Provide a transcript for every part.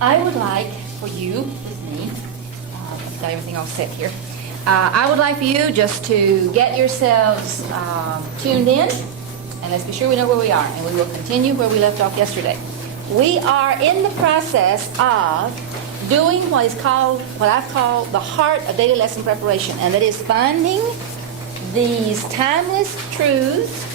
I would like for you, with me, I've got everything all set here. I would like for you just to get yourselves tuned in, and let's be sure we know where we are, and we will continue where we left off yesterday. We are in the process of doing what I've called the heart of daily lesson preparation, and that is finding these timeless truths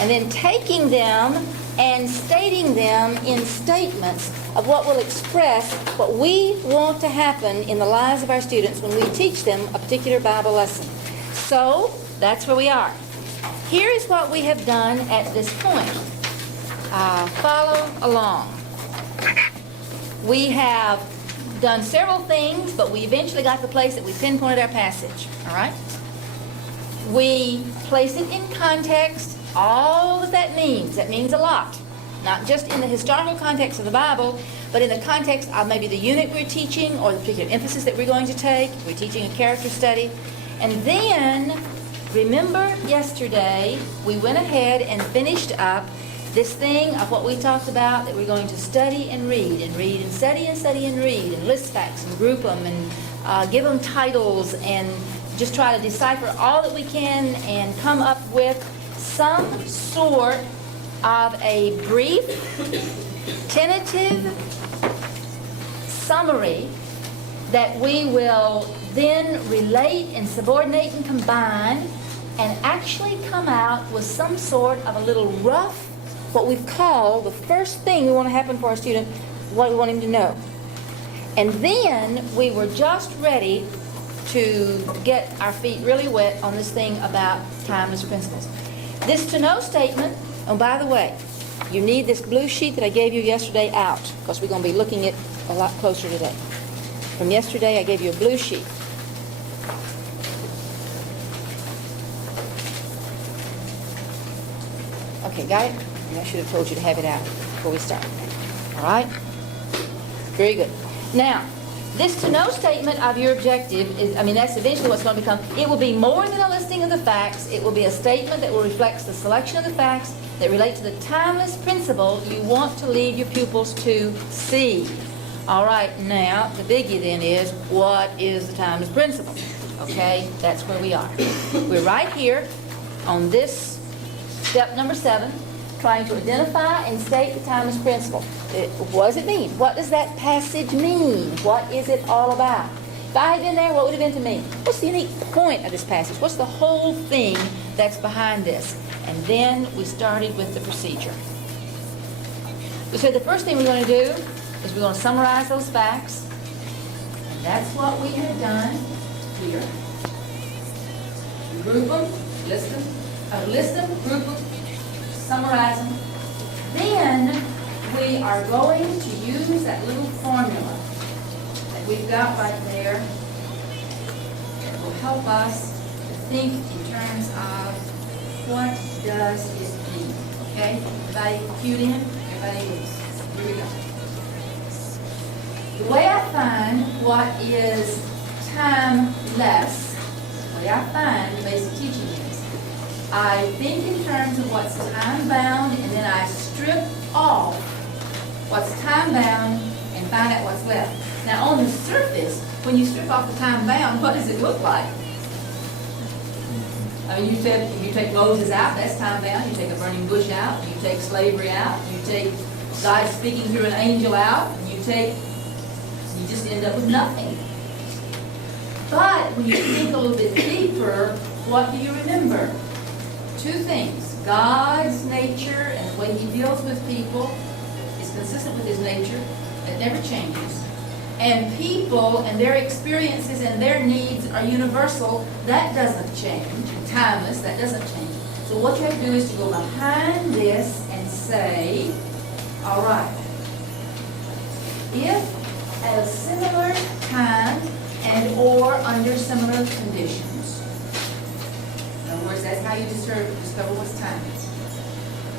and then taking them and stating them in statements of what will express what we want to happen in the lives of our students when we teach them a particular Bible lesson. So, that's where we are. Here is what we have done at this point. Follow along. We have done several things, but we eventually got to the place that we pinpointed our passage. All right? We place it in context, all that means. That means a lot. Not just in the historical context of the Bible, but in the context of maybe the unit we're teaching or the particular emphasis that we're going to take. We're teaching a character study. And then, remember yesterday, we went ahead and finished up this thing of what we talked about, that we're going to study and read and study and read and list facts and group them and give them titles and just try to decipher all that we can and come up with some sort of a brief, tentative summary that we will then relate and subordinate and combine and actually come out with some sort of a little rough, what we call the first thing we want to happen for our student, what we want him to know. And then we were just ready to get our feet really wet on this thing about timeless principles. This to know statement, oh, by the way, you need this blue sheet that I gave you yesterday out, because we're going to be looking at a lot closer today. From yesterday, I gave you a blue sheet. Okay, got it? I should have told you to have it out before we start. All right? Very good. Now, this to know statement of your objective is, that's eventually what's going to become. It will be more than a listing of the facts. It will be a statement that will reflect the selection of the facts that relate to the timeless principle you want to lead your pupils to see. All right, now, the biggie then is, what is the timeless principle? Okay, that's where we are. We're right here on this step number 7, trying to identify and state the timeless principle. What does it mean? What does that passage mean? What is it all about? If I had been there, what would it have been to me? What's the unique point of this passage? What's the whole thing that's behind this? And then we started with the procedure. We said the first thing we're going to do is we're going to summarize those facts. And that's what we have done here. Group them, list them, group them, summarize them. Then we are going to use that little formula that we've got right there that will help us to think in terms of what does it mean. Okay? Everybody cued in? Everybody loose. Here we go. The way I find what is timeless, the way I find the basic teaching is, I think in terms of what's time-bound, and then I strip off what's time-bound and find out what's left. Now, on the surface, when you strip off the time-bound, what does it look like? You take Moses out, that's time-bound. You take a burning bush out. You take slavery out. You take God speaking through an angel out. You just end up with nothing. But when you think a little bit deeper, what do you remember? 2 things. God's nature and the way He deals with people is consistent with His nature. It never changes. And people and their experiences and their needs are universal. That doesn't change. And timeless, that doesn't change. So what you have to do is to go behind this and say, all right, if at a similar time and or under similar conditions, in other words, that's how you discover what's timeless.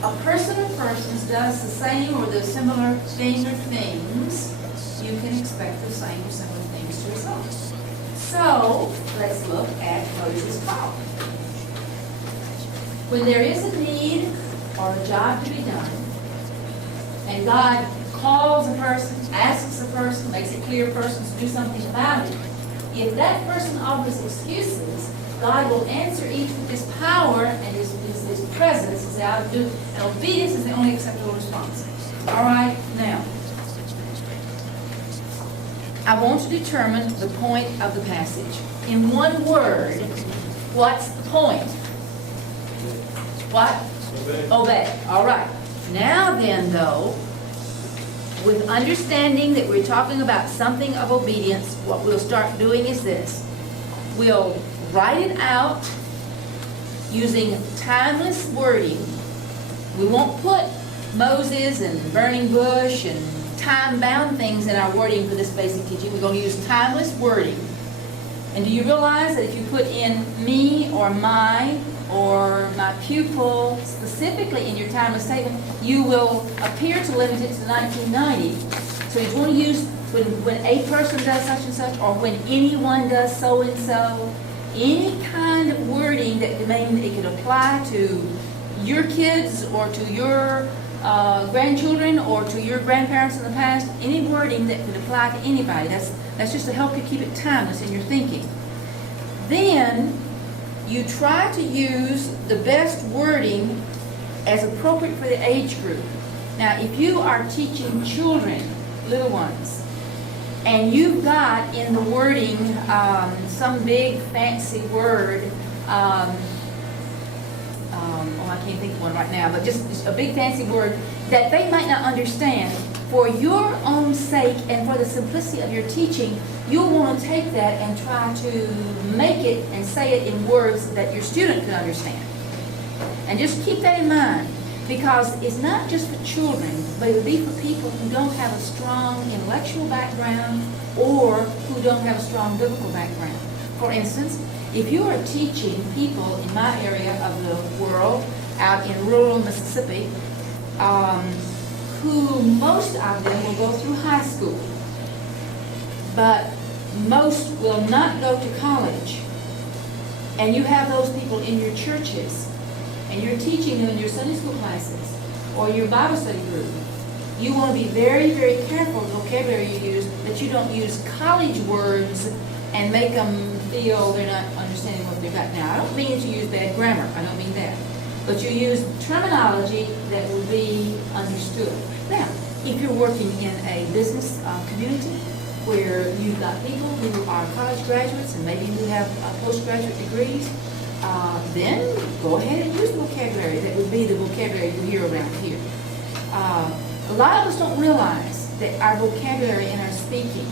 A person or persons does the same or the similar standard things, you can expect the same or similar things to result. So, let's look at Moses' call. When there is a need or a job to be done, and God calls a person, asks a person, makes it clear a person to do something about it, if that person offers excuses, God will answer each with His power and His presence. He said, "I'll do it." And obedience is the only acceptable response. All right, now, I want to determine the point of the passage. In one word, what's the point? What? Obey. All right. Now then, though, with understanding that we're talking about something of obedience, what we'll start doing is this. We'll write it out using timeless wording. We won't put Moses and burning bush and time-bound things in our wording for this basic teaching. We're going to use timeless wording. And do you realize that if you put in me or my pupil specifically in your timeless statement, you will appear to limit it to 1990. So you want to use when a person does such and such, or when anyone does so and so, any kind of wording that it could apply to your kids or to your grandchildren or to your grandparents in the past, any wording that could apply to anybody. That's just to help you keep it timeless in your thinking. Then you try to use the best wording as appropriate for the age group. Now, if you are teaching children, little ones, and you've got in the wording some big fancy word, I can't think of one right now, but just a big fancy word that they might not understand, for your own sake and for the simplicity of your teaching, you'll want to take that and try to make it and say it in words that your student can understand. And just keep that in mind, because it's not just for children, but it would be for people who don't have a strong intellectual background or who don't have a strong biblical background. For instance, if you are teaching people in my area of the world, out in rural Mississippi, who most of them will go through high school, but most will not go to college, and you have those people in your churches, and you're teaching them in your Sunday school classes or your Bible study group, you want to be very, very careful with the vocabulary you use, that you don't use college words and make them feel they're not understanding what they've got. Now, I don't mean that you use bad grammar. I don't mean that. But you use terminology that will be understood. Now, if you're working in a business community where you've got people who are college graduates and maybe who have postgraduate degrees, then go ahead and use the vocabulary that would be the vocabulary you hear around here. A lot of us don't realize that our vocabulary in our speaking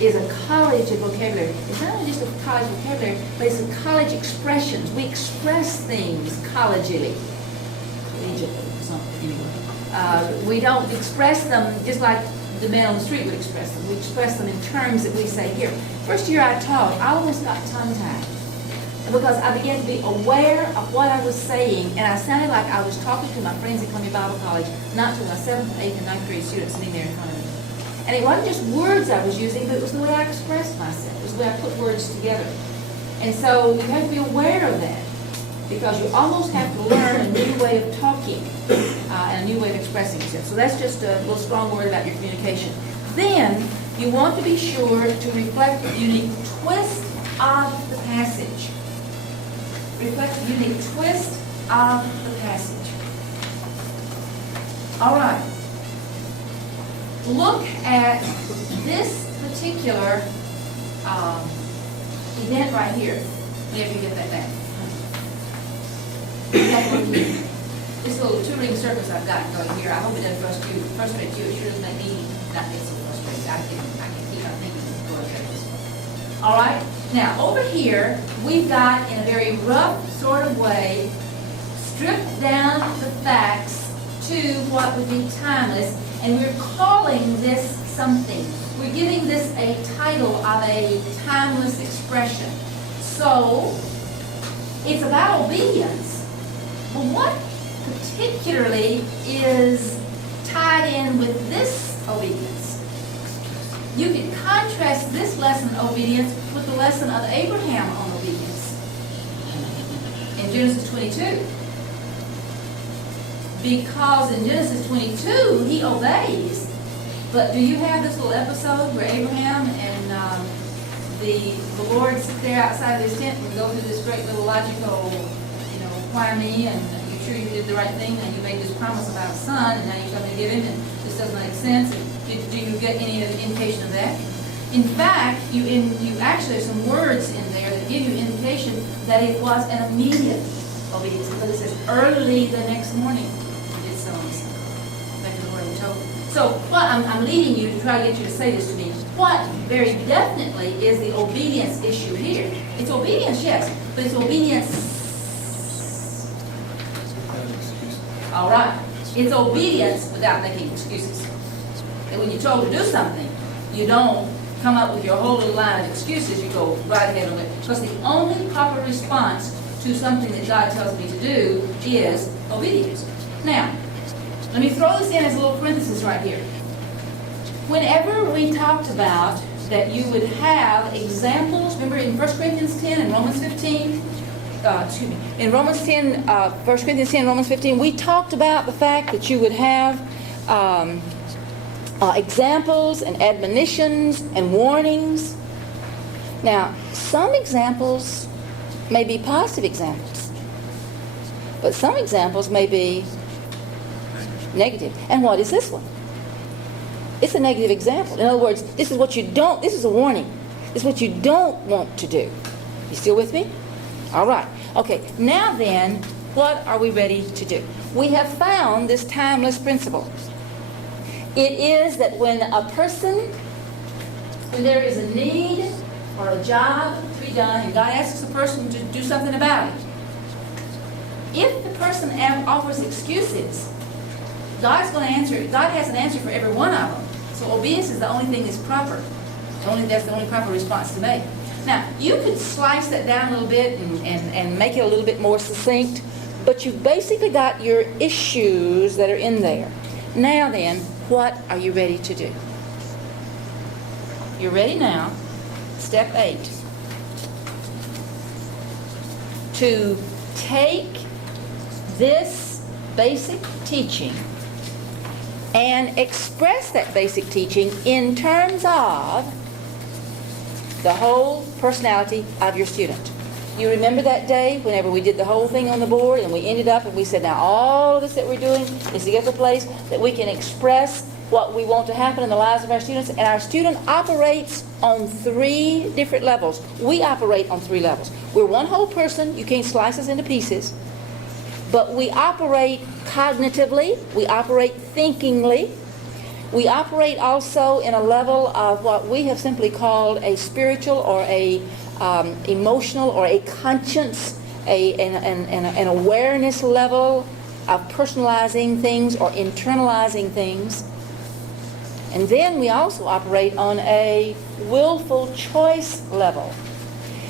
is a college of vocabulary. It's not only just a college vocabulary, but it's a college expressions. We express things collegially. Collegially, something anyway. We don't express them just like the man on the street would express them. We express them in terms that we say here. First year I taught, I almost got tongue-tied, because I began to be aware of what I was saying, and I sounded like I was talking to my friends at Columbia Bible College, not to my 7th, 8th, and 9th grade students sitting there in front of me. And it wasn't just words I was using, but it was the way I expressed myself. It was the way I put words together. And so you have to be aware of that, because you almost have to learn a new way of talking and a new way of expressing yourself. So that's just a little strong word about your communication. Then you want to be sure to reflect the unique twist of the passage. Reflect the unique twist of the passage. All right. Look at this particular event right here. Whenever you get that back. This little two-ring circus I've got going here, I hope it doesn't frustrate you. It sure doesn't make me not get so frustrated. I can keep on thinking going this way. All right? Now, over here, we've got, in a very rough sort of way, stripped down the facts to what would be timeless, and we're calling this something. We're giving this a title of a timeless expression. So, it's about obedience. But what particularly is tied in with this obedience? You could contrast this lesson on obedience with the lesson of Abraham on obedience in Genesis 22. Because in Genesis 22, he obeys, But do you have this little episode where Abraham and the Lord sit there outside of his tent and go through this great little logical, why me, and you sure you did the right thing, and you made this promise about a son, and now you're going to give him, and this doesn't make sense. And do you get any indication of that? In fact, you actually have some words in there that give you indication that it was an immediate obedience, because it says early the next morning he did so and so. Back to the word he told. So what I'm leading you to try to get you to say this to me. What very definitely is the obedience issue here? It's obedience, yes, but it's obedience. All right. It's obedience without making excuses. And when you're told to do something, you don't come up with your whole little line of excuses. You go right ahead with it. Because the only proper response to something that God tells me to do is obedience. Now, let me throw this in as a little parenthesis right here. Whenever we talked about that you would have examples, remember in 1 Corinthians 10 and Romans 15, in Romans 10, 1 Corinthians 10, Romans 15, we talked about the fact that you would have examples and admonitions and warnings. Now, some examples may be positive examples, but some examples may be negative. And what is this one? It's a negative example. In other words, this is what you don't, this is a warning. This is what you don't want to do. You still with me? All right. Okay, now then, what are we ready to do? We have found this timeless principle. It is that when there is a need or a job to be done, and God asks a person to do something about it, if the person offers excuses, God's going to answer. God has an answer for every one of them. So obedience is the only thing that's proper. That's the only proper response to make. Now, you could slice that down a little bit and make it a little bit more succinct, but you've basically got your issues that are in there. Now then, what are you ready to do? You're ready now, step 8, to take this basic teaching and express that basic teaching in terms of the whole personality of your student. You remember that day whenever we did the whole thing on the board and we ended up and we said, now all of this that we're doing is to get to a place that we can express what we want to happen in the lives of our students, and our student operates on 3 different levels. We operate on 3 levels. We're one whole person. You can't slice us into pieces. But we operate cognitively. We operate thinkingly. We operate also in a level of what we have simply called a spiritual or a emotional or a conscience, an awareness level of personalizing things or internalizing things. And then we also operate on a willful choice level.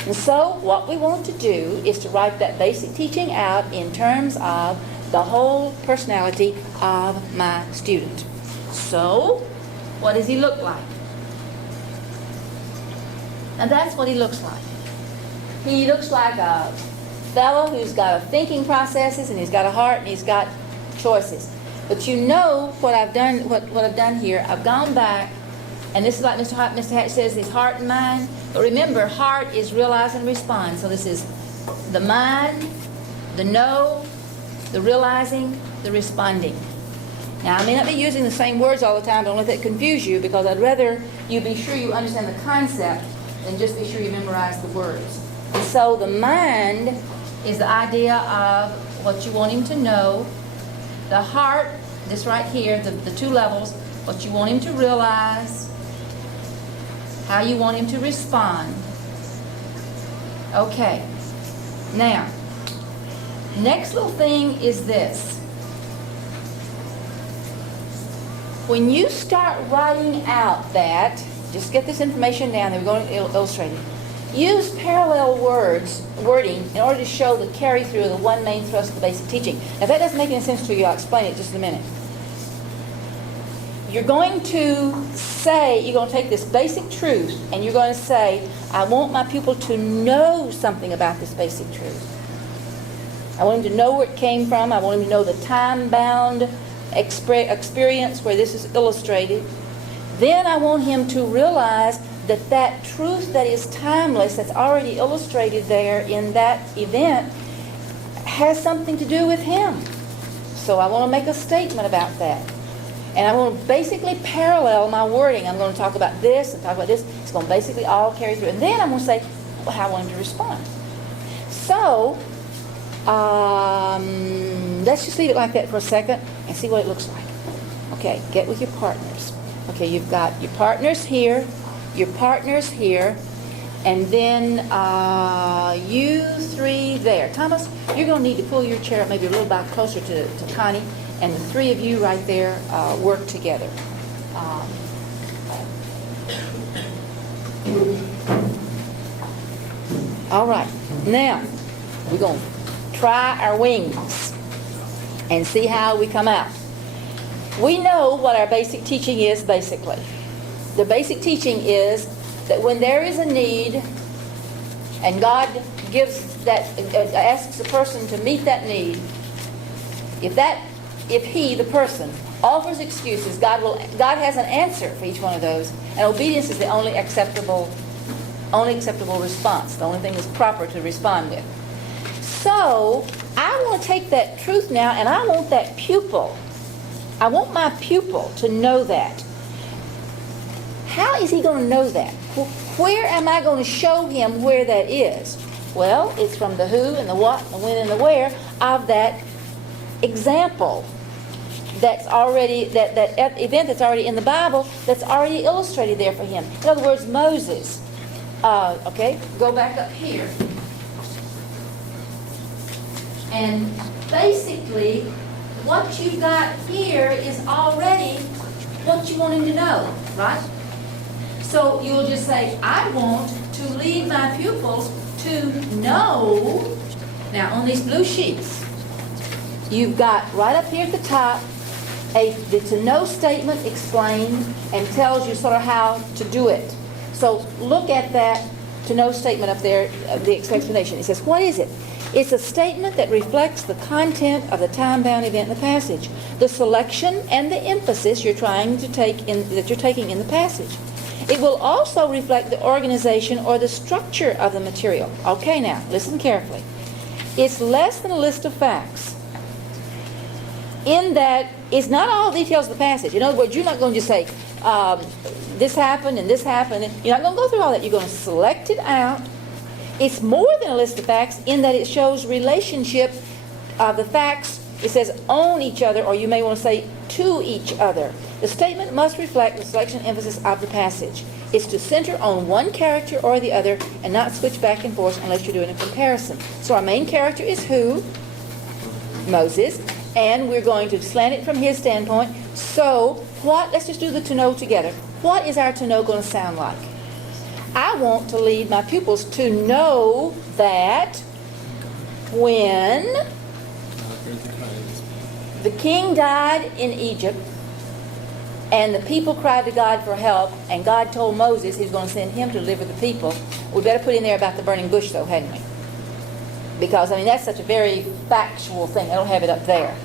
And so what we want to do is to write that basic teaching out in terms of the whole personality of my student. So, what does he look like? And that's what he looks like. He looks like a fellow who's got a thinking processes, and he's got a heart, and he's got choices. But you know what I've done. What I've done here. I've gone back, and this is like Mr. Hatch says, his heart and mind. But remember, heart is realize and respond. So this is the mind, the know, the realizing, the responding. Now, I may not be using the same words all the time. Don't let that confuse you, because I'd rather you be sure you understand the concept than just be sure you memorize the words. And so the mind is the idea of what you want him to know. The heart, this right here, the 2 levels, what you want him to realize, how you want him to respond. Okay. Now, next little thing is this. When you start writing out that, just get this information down, and we're going to illustrate it. Use parallel wording in order to show the carry-through of the one main thrust of the basic teaching. Now, if that doesn't make any sense to you, I'll explain it just in a minute. You're going to take this basic truth, and you're going to say, I want my pupil to know something about this basic truth. I want him to know where it came from. I want him to know the time-bound experience where this is illustrated. then I want him to realize that that truth that is timeless, that's already illustrated there in that event, has something to do with him. So I want to make a statement about that. And I want to basically parallel my wording. I'm going to talk about this and talk about this. It's going to basically all carry through. And then I'm going to say how I want him to respond. So, let's just leave it like that for a second and see what it looks like. Okay, get with your partners. Okay, you've got your partners here, and then you three there. Thomas, you're going to need to pull your chair up maybe a little bit closer to Connie, and the three of you right there work together. All right, now we're going to try our wings and see how we come out. We know what our basic teaching is, basically. The basic teaching is that when there is a need and God gives that, asks a person to meet that need, if he, the person, offers excuses, God has an answer for each one of those, and obedience is the only acceptable response, the only thing that's proper to respond with. So I want to take that truth now, and I want that pupil. I want my pupil to know that. How is he going to know that? Where am I going to show him where that is? Well, it's from the who and the what, the when and the where of that example that's already, that event that's already in the Bible, that's already illustrated there for him. In other words, Moses. Okay, go back up here. And basically, what you've got here is already what you want him to know, right? So you'll just say, I want to lead my pupils to know. Now, on these blue sheets, you've got right up here at the top, the to know statement explained and tells you sort of how to do it. So look at that to know statement up there, the explanation. It says, what is it? It's a statement that reflects the content of the time-bound event in the passage, the selection and the emphasis you're trying to take in, that you're taking in the passage. It will also reflect the organization or the structure of the material. Okay, now, listen carefully. It's less than a list of facts, in that it's not all details of the passage. In other words, you're not going to just say, this happened and this happened. You're not going to go through all that. You're going to select it out. It's more than a list of facts in that it shows relationship of the facts. It says on each other, or you may want to say to each other. The statement must reflect the selection and emphasis of the passage. It's to center on one character or the other and not switch back and forth unless you're doing a comparison. So our main character is who? Moses. And we're going to slant it from his standpoint. So what, let's just do the to know together. What is our to know going to sound like? I want to lead my pupils to know that when the king died in Egypt and the people cried to God for help, and God told Moses he's going to send him to deliver the people. We better put in there about the burning bush, though, hadn't we? Because, I mean, that's such a very factual thing. I don't have it up there.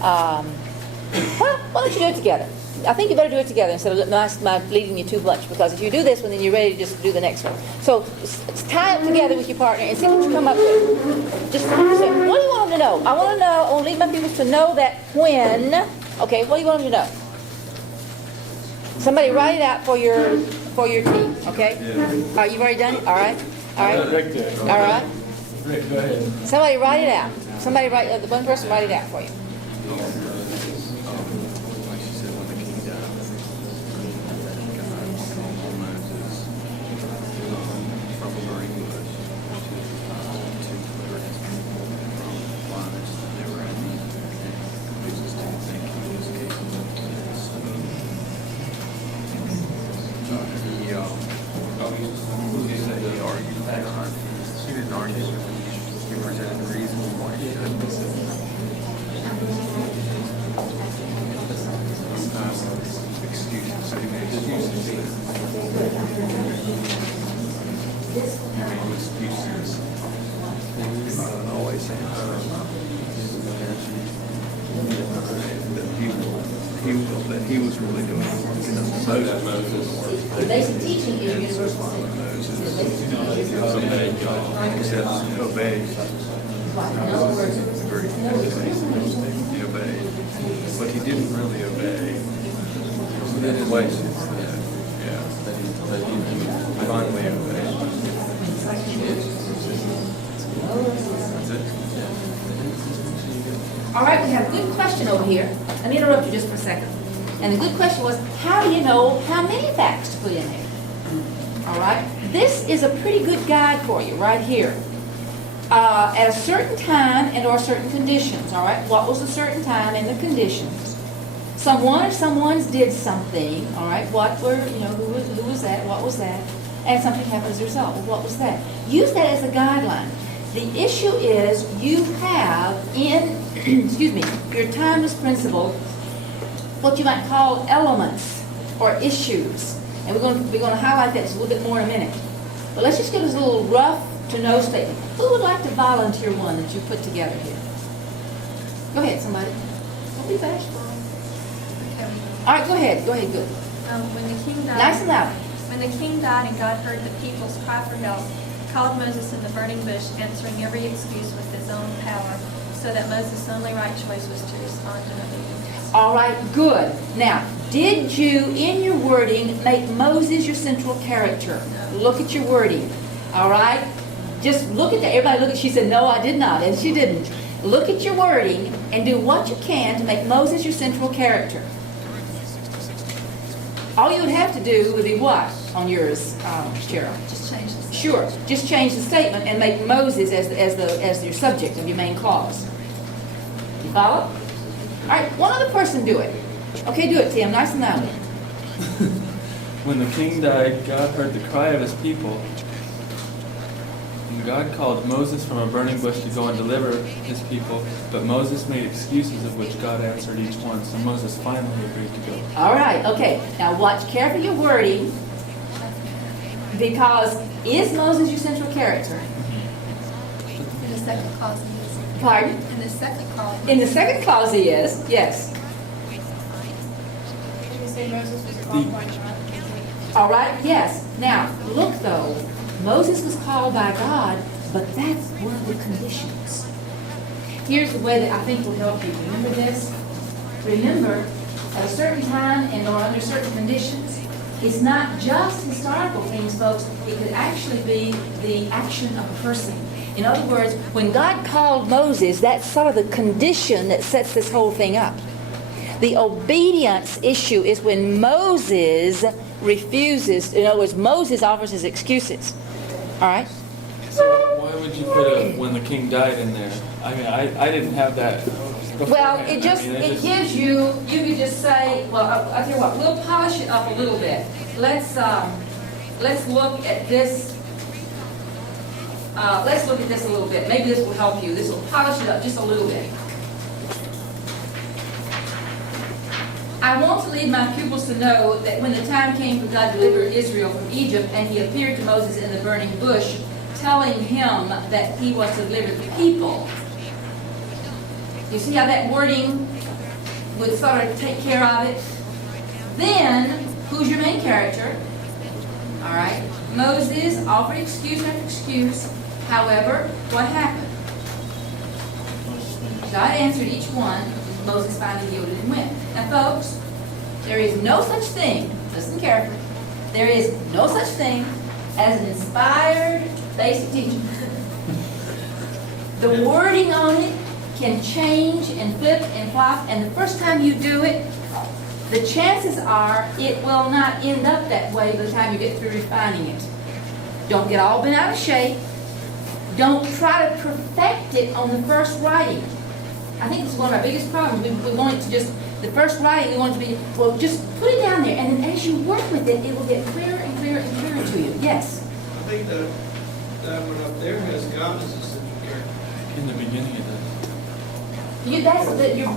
Well, why don't you do it together? I think you better do it together instead of my leading you too much, because if you do this one, then you're ready to just do the next one. So tie it together with your partner and see what you come up with. Just say, what do you want them to know? I want to lead my people to know that when. Okay, what do you want them to know? Somebody write it out for your team. Okay. Yeah. You've already done it. All right. All right. All right. Rick, go ahead. Somebody write it out. Somebody write. The one person write it out for you. He was really doing it. The basic teaching is universal sin. Obey God. He says, obey. Right. In other words, He obeyed. But he didn't really obey. In ways, yeah. That he finally obeyed. That's it. all right, we have a good question over here. Let me interrupt you just for a second. And the good question was, how do you know how many facts to put in there? All right, this is a pretty good guide for you right here. At a certain time and or certain conditions, all right? What was a certain time and the conditions? Someone or someone's did something, all right? What were, who was that? What was that? And something happened as a result. Well, what was that? Use that as a guideline. The issue is you have in, excuse me, your timeless principle, what you might call elements or issues. And we're going to highlight that just a little bit more in a minute. But let's just get this little rough to no statement. Who would like to volunteer one that you put together here? Go ahead, somebody. Don't be bashful. All right, go ahead. Go ahead, good. When the king died, Nice and loud. When the king died and God heard the people's cry for help, he called Moses in the burning bush, answering every excuse with his own power, so that Moses' only right choice was to respond in obedience. All right, good. Now, did you, in your wording, make Moses your central character? No. Look at your wording. All right? Just look at that. Everybody look at, she said, no, I did not, and she didn't. Look at your wording and do what you can to make Moses your central character. All you would have to do would be what on yours, Cheryl? Just change the statement. Sure. Just change the statement and make Moses as your subject of your main clause. You follow? All right, one other person do it. Okay, do it, Tim. Nice and loud. When the king died, God heard the cry of his people. And God called Moses from a burning bush to go and deliver his people, but Moses made excuses of which God answered each one, so Moses finally agreed to go. All right, okay. Now watch carefully your wording, because is Moses your central character? In the second clause, he is. Pardon? In the second clause. In the second clause he is, yes. Did you say Moses was called by God? All right, yes. Now, look though, Moses was called by God, but that's one of the conditions. Here's the way that I think will help you. Remember this? Remember, at a certain time and or under certain conditions, it's not just historical things, folks. It could actually be the action of a person. In other words, when God called Moses, that's sort of the condition that sets this whole thing up. The obedience issue is when Moses refuses. In other words, Moses offers his excuses. All right? So why would you put when the king died in there? I mean, I didn't have that. Well, beforehand. it just, it gives you, you could just say, well, I'll tell you what, we'll polish it up a little bit. Let's look at this. Let's look at this a little bit. Maybe this will help you. This will polish it up just a little bit. I want to lead my pupils to know that when the time came for God to deliver Israel from Egypt, and he appeared to Moses in the burning bush, telling him that he was to deliver the people. You see how that wording would sort of take care of it? Then, who's your main character? All right. Moses offered excuse after excuse. However, what happened? God answered each one. Moses finally yielded and went. Now, folks, there is no such thing, listen carefully, there is no such thing as an inspired basic teaching. The wording on it can change and flip and flop, and the first time you do it, the chances are it will not end up that way by the time you get through refining it. Don't get all bent out of shape. Don't try to perfect it on the first writing. I think this is one of our biggest problems. We want it to just, the first writing, we want it to be, well, just put it down there, and then as you work with it, it will get clearer and clearer and clearer to you. Yes? I think that one up there has God as a central character. In the beginning, it does.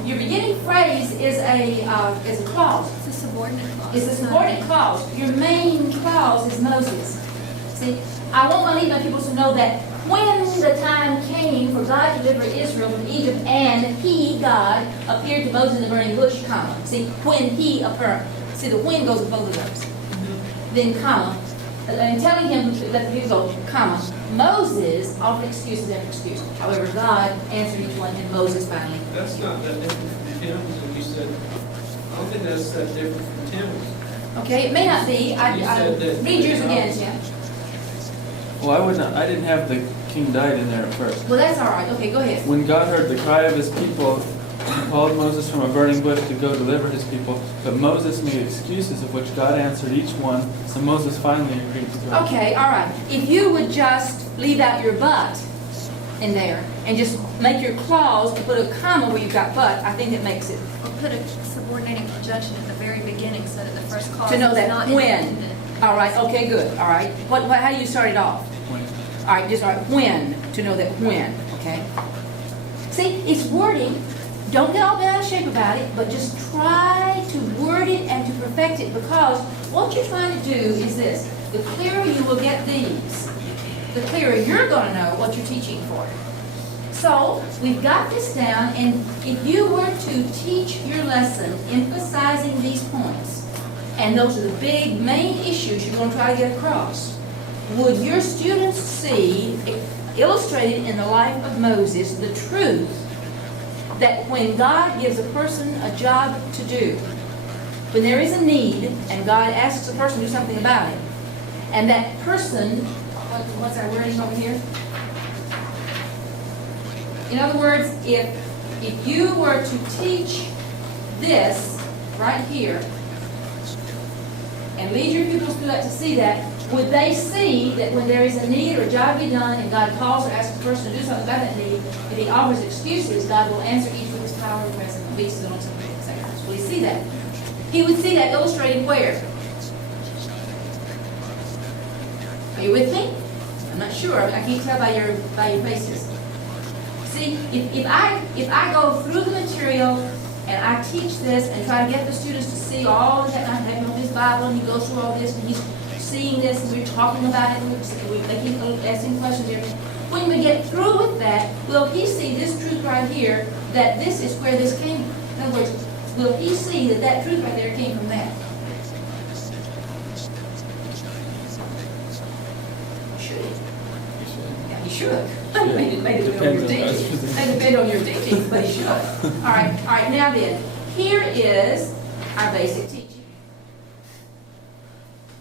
Your beginning phrase is a clause. It's a subordinate clause. It's a subordinate clause. Your main clause is Moses. See, I want my people to know that when the time came for God to deliver Israel from Egypt, and he, God, appeared to Moses in the burning bush, comma. See, when he appeared. See, the when goes with both of those. Then comma, and telling him that he go, comma, Moses offered excuses after excuse. However, God answered each one, and Moses finally. That's not that different from Tim's, and you said, I don't think that's that different from Tim's. Okay, it may not be. You said that- Read yours again, Tim. Well, I didn't have the king died in there at first. Well, that's all right. Okay, go ahead. When God heard the cry of his people, he called Moses from a burning bush to go deliver his people. But Moses made excuses, of which God answered each one. So Moses finally agreed to go. Okay, all right. If you would just leave out your but in there and just make your clause and put a comma where you've got but, I think it makes it. Or put a subordinating conjunction at the very beginning so that the first clause To know is that not when. independent. All right, okay, good. All right. How do you start it off? When- All right, just all right, when, to know that when, okay? See, it's wording. Don't get all bent out of shape about it, but just try to word it and to perfect it, because what you're trying to do is this. The clearer you will get these, the clearer you're going to know what you're teaching for. So, we've got this down, and if you were to teach your lesson emphasizing these points, and those are the big main issues you're going to try to get across, would your students see, illustrated in the life of Moses, the truth that when God gives a person a job to do, when there is a need and God asks a person to do something about it, and that person, what's our wording over here? In other words, if you were to teach this right here and lead your pupils through that to see that, would they see that when there is a need or a job to be done and God calls or asks a person to do something about that need, if he offers excuses, God will answer each with his power and presence and beats it on something seconds. Will he see that? He would see that illustrated where? Are you with me? I'm not sure. I can't tell by your faces. See, if I go through the material and I teach this and try to get the students to see all that, I have his Bible and he goes through all this and he's seeing this and we're talking about it and we're making, asking questions here. When we get through with that, will he see this truth right here, that this is where this came from? In other words, will he see that that truth right there came from that? Should he? Yeah, he should. Maybe depend on your teaching. May depend on your teaching, but he should. All right, now then, here is our basic teaching.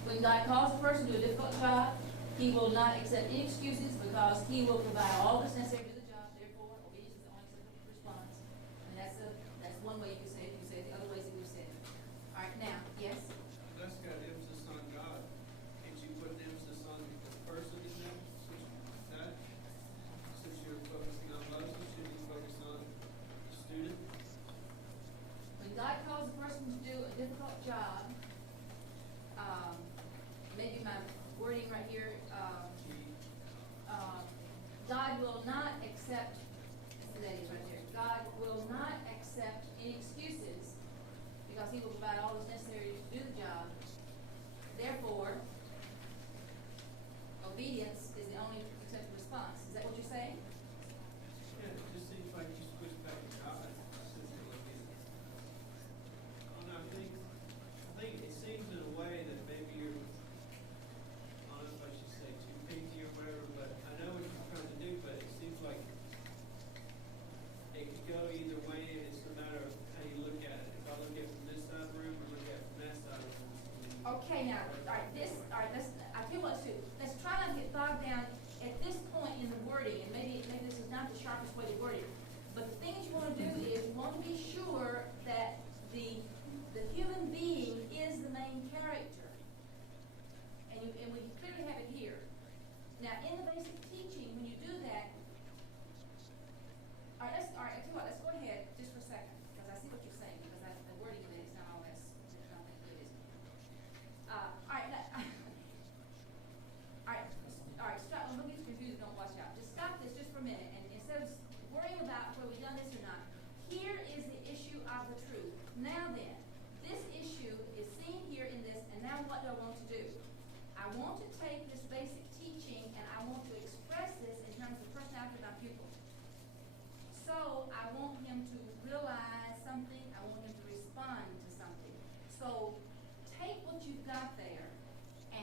When God calls a person to a difficult job, he will not accept any excuses because he will provide all that's necessary to do the job. Therefore, obedience is the only acceptable response. And that's one way you can say it. You can say it the other ways that we've said it. All right, now, yes? That's got emphasis on God. Can't you put emphasis on the person in there? That, since you're focusing on Moses, should you focus on the student? When God calls a person to do a difficult job, maybe my wording right here, God will not accept, that is right there, God will not accept any excuses because he will provide all that's necessary to do the job. Therefore, obedience is the only acceptable response. Is that what you're saying? Yeah, it just seems like you switch back to God. I think it seems in a way that maybe you're, I don't know if I should say too picky or whatever, but I know what you're trying to do, but it seems like it could go either way, and it's a matter of how you look at it. If I look at it from this side of the room or look at it from that side of the room. Okay, now, all right, I tell you what, Sue, let's try not to get bogged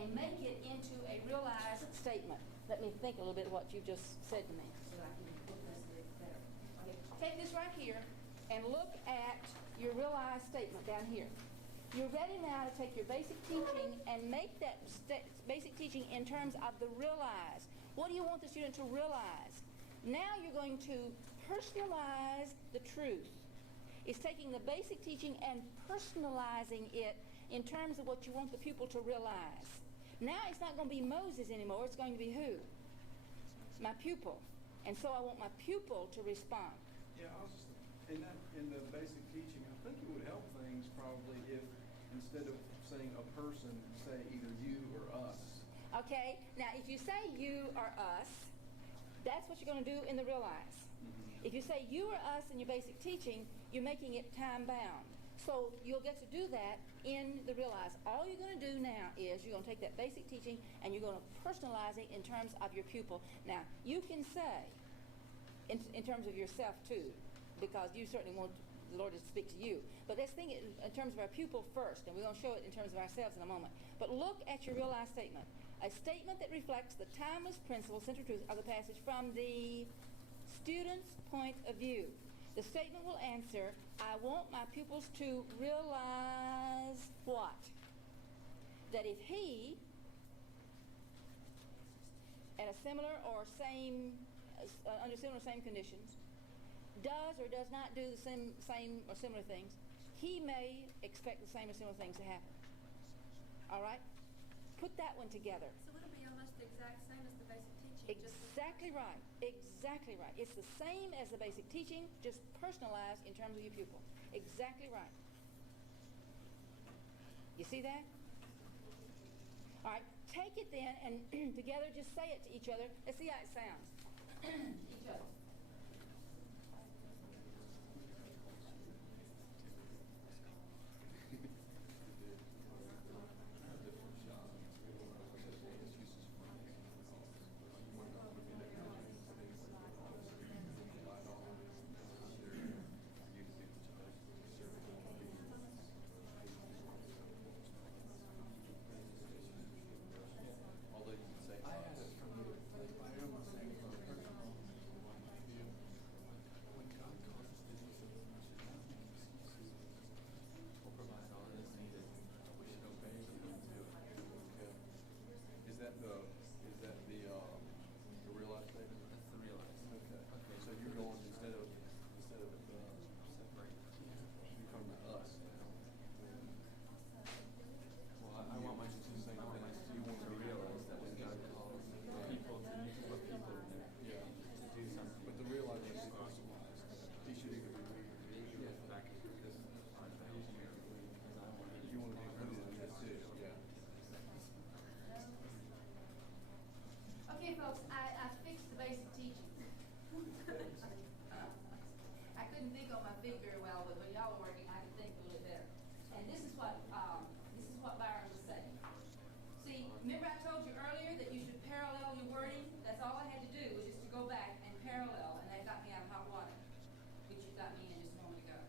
and make it into a realized statement. Let me think a little bit of what you just said to me so that I can look at this a bit better. Okay, take this right here and look at your realized statement down here. You're ready now to take your basic teaching and make that basic teaching in terms of the realized. What do you want the student to realize? Now you're going to personalize the truth. It's taking the basic teaching and personalizing it in terms of what you want the pupil to realize. Now it's not going to be Moses anymore. It's going to be who? My pupil. And so I want my pupil to respond. Yeah, I was just, in the basic teaching, I think it would help things probably if instead of saying a person, say either you or us. Okay? Now, if you say you or us, that's what you're going to do in the realize. If you say you or us in your basic teaching, you're making it time-bound. So you'll get to do that in the realize. All you're going to do now is you're going to take that basic teaching and you're going to personalize it in terms of your pupil. Now, you can say, in terms of yourself too, because you certainly want the Lord to speak to you. But let's think it in terms of our pupil first, and we're going to show it in terms of ourselves in a moment. But look at your realized statement. A statement that reflects the timeless principle, central truth of the passage from the student's point of view. The statement will answer, I want my pupils to realize what? That if he, at a similar or same, under similar or same conditions, does or does not do the same or similar things, he may expect the same or similar things to happen. All right? Put that one together. So it'll be almost the exact same as the basic teaching. Exactly right. Exactly right. It's the same as the basic teaching, just personalized in terms of your pupil. Exactly right. You see that? All right. Take it then and together just say it to each other. Let's see how it sounds. Each other. Although you can say, I had it from the When God calls us to do something, we should not make excuses. We'll provide all that is needed. We should obey the Lord to do it. Okay. Is that the realized statement? That's the realized. Okay. So you're going instead of Separate. you're talking about us now. Well, I want my students to realize that when God calls people to Yeah. to do something. But the realized is personalized. He should either be we or you. Yes, exactly. Because I usually because I want to. You want to be really in this too. Yeah. Okay, folks, I fixed the basic teaching. I couldn't think on my feet very well, but when y'all were working, I could think a little bit better. And this is what Byron was saying. See, remember I told you earlier that you should parallel your wording? That's all I had to do was just to go back and parallel, and that got me out of hot water, which you got me in just a moment ago.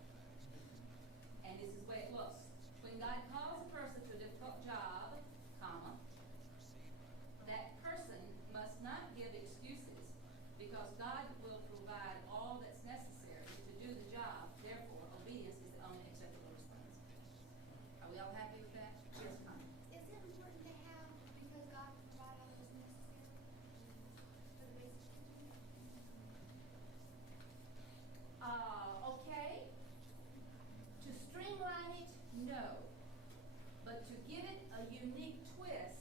And this is the way it looks. When God calls a person to a difficult job, comma, that person must not give excuses because God will provide all that's necessary to do the job. Therefore, obedience is the only acceptable response. Are we all happy with that? Yes, Connie. Is it important to have, because God can provide all that is necessary for the basic teaching? Okay. To streamline it, no. But to give it a unique twist,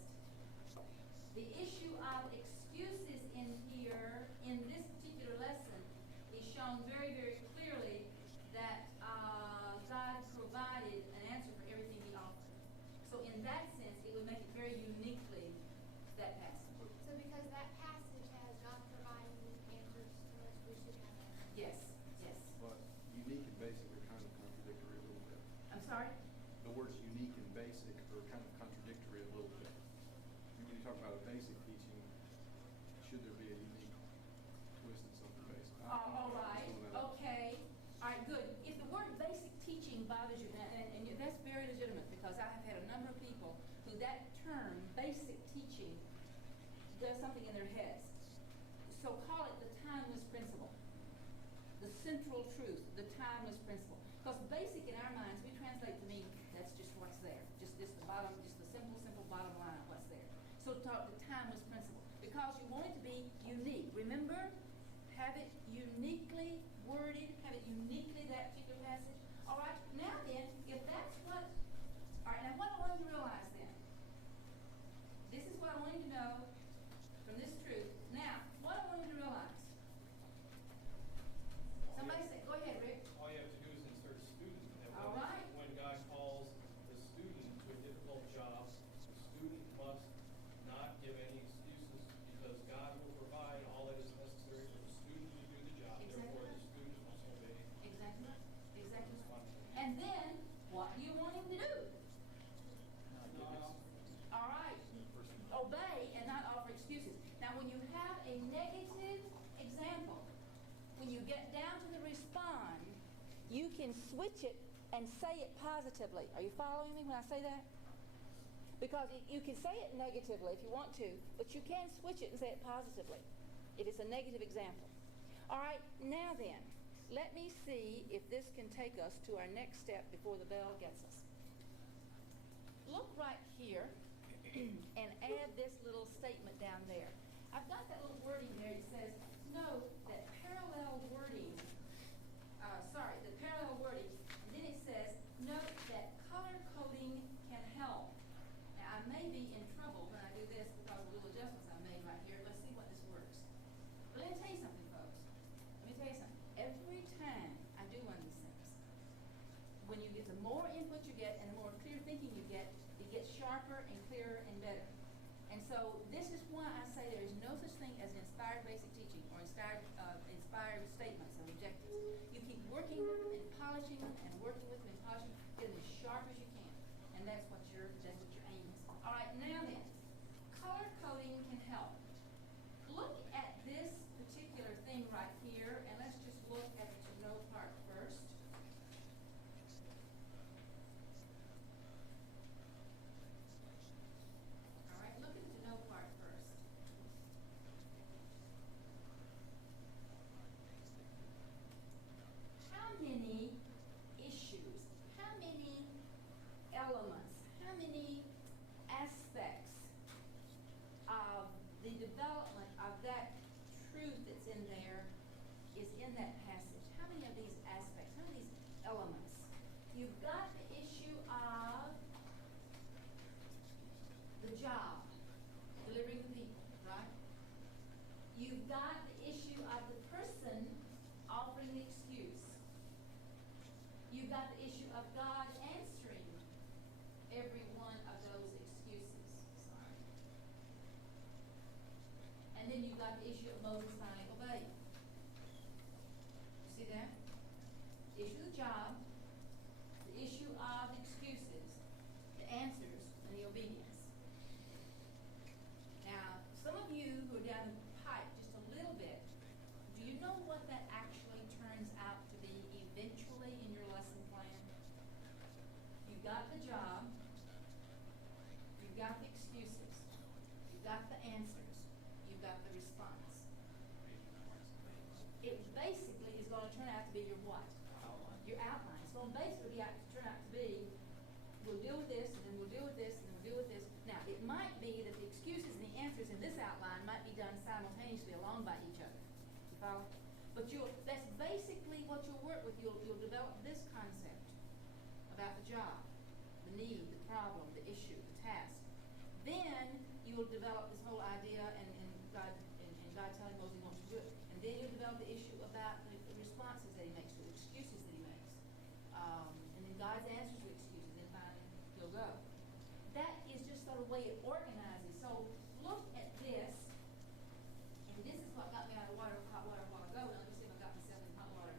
the issue of excuses in here, in this particular lesson, is shown very, very clearly that God provided an answer for everything he offered. So in that sense, it would make it very uniquely that passage. So because that passage has God providing the answers to us, we should have that. Yes, yes. But unique and basic are kind of contradictory a little bit. I'm sorry? The words unique and basic are kind of contradictory a little bit. When you talk about a basic teaching, should there be a unique twist in something basic? All right, okay. All right, good. If the word basic teaching bothers you, and that's very legitimate because I have had a number of people who that term, basic does something in their heads. So call it the timeless principle. The central truth, the timeless principle. Because basic in our minds, we translate to mean that's just what's there. Just the bottom, just the simple bottom line of what's there. So talk the timeless principle. Because you want it to be unique. Remember? Have it uniquely worded, have it uniquely that particular passage. All right, now then, if that's what, all right, now what I want you to realize then, this is what I want you to know from this truth. Now, what I want you to realize. Somebody say, go ahead, Rick. All you have to do is insert student. And All right. When God calls the student to a difficult job, the student must not give any excuses because God will provide all that is necessary for the student to do the job. Exactly. Therefore, the student must obey. Exactly. Exactly. And then, what do you want him to do? All right. Obey and not offer excuses. Now, when you have a negative example, when you get down to the respond, you can switch it and say it positively. Are you following me when I say that? Because you can say it negatively if you want to, but you can switch it and say it positively if it's a negative example. All right, now then, let me see if this can take us to our next step before the bell gets us. Look right here and add this little statement down there. I've got that little wording there. It says, note that parallel wording, the parallel wording, and then it says, note that color coding can help. Now, I may be in trouble when I do this because of the little adjustments I made right here. Let's see what this works. But let me tell you something, folks. Let me tell you something. Every time I do one of these things, when you get the more input you get and the more clear thinking you get, it gets sharper and clearer and better. And so this is why I say there is no such thing as an inspired basic teaching or inspired statements and objectives. You keep working with them and polishing them and working with them and polishing them, get them as sharp as you can. And that's what your aim is. All right, now then, color coding can help. Look at this particular thing right here, and let's just look at the to know part first. All right, look at the to know part first. How many issues, how many elements, how many aspects of the development of that truth that's in there is in that passage? How many of these aspects, how many of these elements? You've got the issue of the job, delivering the people, right? You've got the issue of the person offering the excuse. You've got the issue of God answering every one of those excuses. Sorry. And then you've got the issue of Moses finally obeying. You see that? The issue of the job, the issue of the excuses, the answers, and the obedience. Now, some of you who are down the pipe just a little bit, do you know what that actually turns out to be eventually in your lesson plan? You've got the job, you've got the excuses, you've got the answers, you've got the response. It basically is going to turn out to be your what? Your outline. It's going to basically turn out to be, we'll deal with this, and then we'll deal with this, and then we'll deal with this. Now, it might be that the excuses and the answers in this outline might be done simultaneously along by each other. You follow? But that's basically what you'll work with. You'll develop this concept about the job, the need, the problem, the issue, the task. Then you'll develop this whole idea and God telling Moses he wants to do it. And then you'll develop the issue about the responses that he makes to the excuses that he makes. And then God's answers to excuses, and finally you'll go. That is just sort of the way it organizes. So look at this, and this is what got me out of hot water a while ago. Now let me see if I got myself in hot water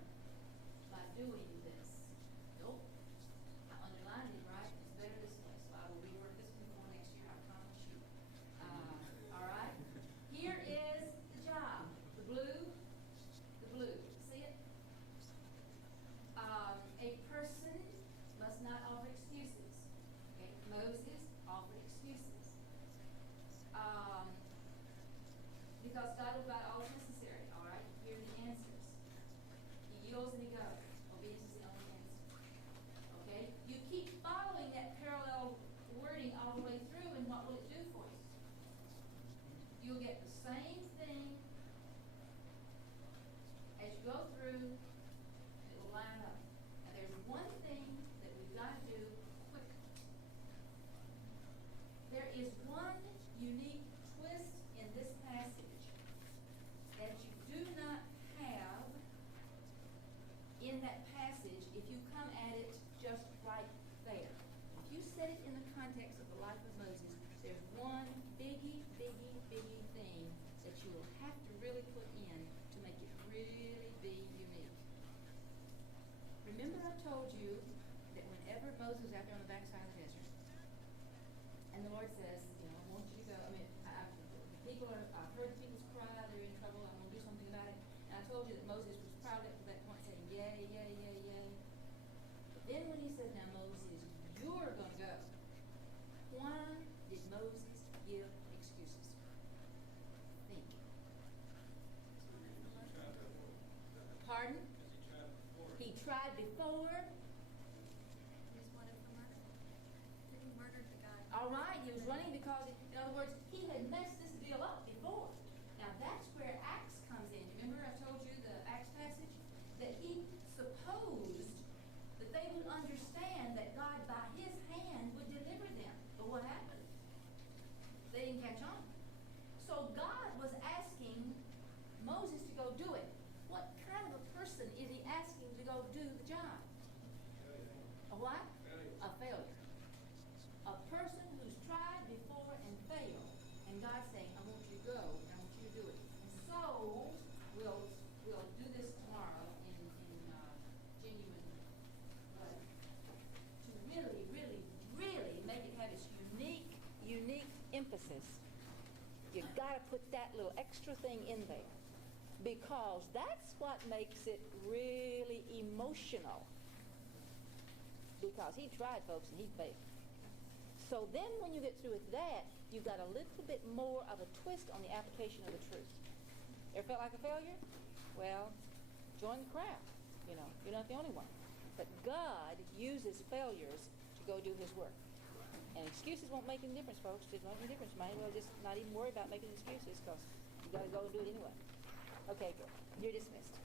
by doing this. Nope. I underlined it right. It's better this way. So I will rework this before next year. I promise you. All right. Here is the job. The blue. See it? A person must not offer excuses. Okay? Moses offered excuses. set it in the context of the life of Moses, there's one biggie thing that you will have to really put in to make it really be unique. Remember I told you that whenever Moses was out there on the backside of the desert, and the Lord says, you know, I want you to go, I've heard the people's cry, they're in trouble, I'm going to do something about it. And I told you that Moses was proud at that point, saying, yay, yay, yay, yay. But then when he said, now Moses, you're going to go, why did Moses give excuses? Think. Pardon? Because he tried before. He tried before. He was wanted for murder. He murdered the guy. All right, he was running because, in other words, he had messed this deal up before. Now that's where Acts comes in. Remember I told you the Acts passage? That he supposed that they would understand that God by his hand would deliver them. But what happened? They didn't catch on. So God was asking Moses to go do it. What kind of a person is he asking to go do the job? A what? A failure. A person who's tried before and failed, and God's saying, I want you to go, and I want you to do it. And so, we'll do this tomorrow in genuine way. To really, really, really make it have its unique emphasis. You've got to put that little extra thing in there. Because that's what makes it really emotional. Because he tried, folks, and he failed. So then when you get through with that, you've got a little bit more of a twist on the application of the truth. Ever felt like a failure? Well, join the crowd. You know, you're not the only one. But God uses failures to go do his work. And excuses won't make any difference, folks. It won't make any difference. You might as well just not even worry about making excuses because you got to go and do it anyway. Okay, good. You're dismissed.